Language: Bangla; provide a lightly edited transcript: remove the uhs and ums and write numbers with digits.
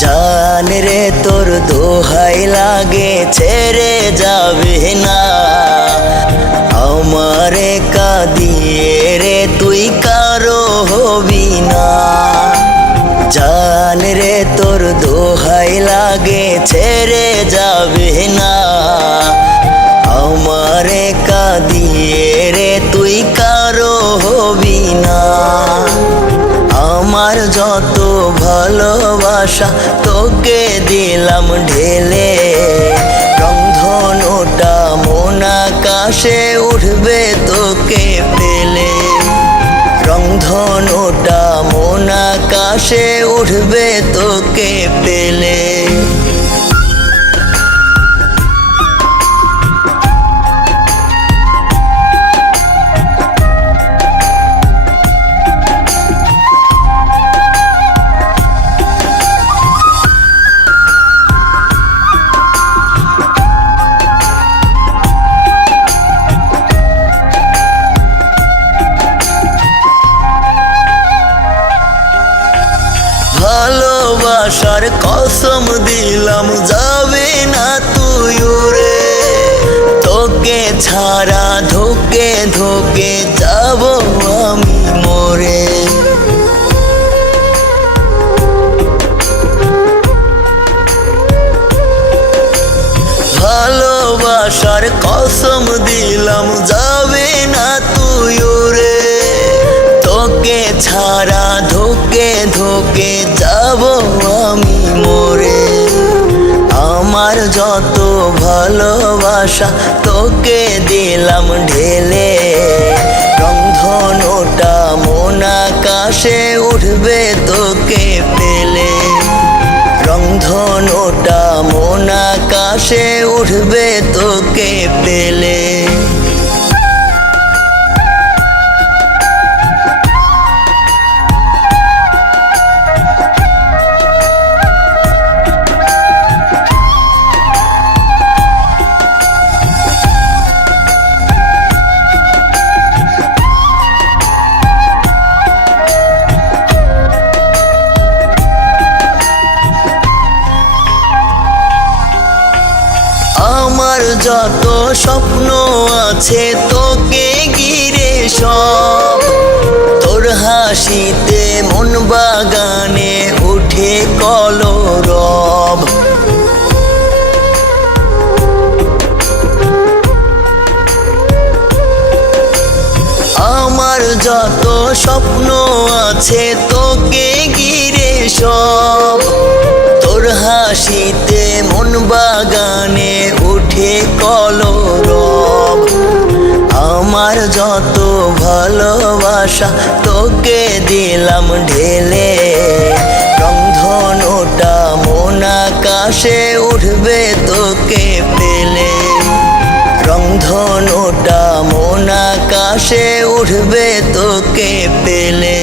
জান রে তোর দোহাই লাগে ছেড়ে যাবে না আমারে কাঁদিয়ে রে তুই কারো হবি না। জান রে তোর দোহাই লাগে ছেড়ে যাবে না আমারে কাঁদিয়ে রে তুই কারো হবি না। আমার যত ভালোবাসা তোকে দিলাম ঢেলে রংধনুটা মন আকাশে উঠবে তোকে পেলে। রংধনুটা মন আকাশে উঠবে তোকে পেলে। ভালোবাসার কসম দিলাম যাবে না তুই উড়ে তোকে ছাড়া ধোকে ধোকে যাব আমি মরে। ভালোবাসার কসম দিলাম যাবে না তুই উড়ে তোকে ছাড়া ধোকে ধোকে যাব আমি মরে। আমার যত ভালোবাসা তোকে দিলাম ঢেলে রংধনুটা মন আকাশে উঠবে তোকে পেলে। রংধনুটা মন আকাশে উঠবে তোকে পেলে। আমার যত স্বপ্ন আছে তোকে ঘিরে সব তোর হাসিতে মন বাগানে উঠে কলরব। আমার যত স্বপ্ন আছে তোকে ঘিরে সব তোর হাসিতে মন বাগানে উঠে কলরব। আমার যত ভালোবাসা তোকে দিলাম ঢেলে রংধনুটা মন আকাশে উঠবে তোকে পেলে। রংধনুটা মন আকাশে উঠবে তোকে পেলে।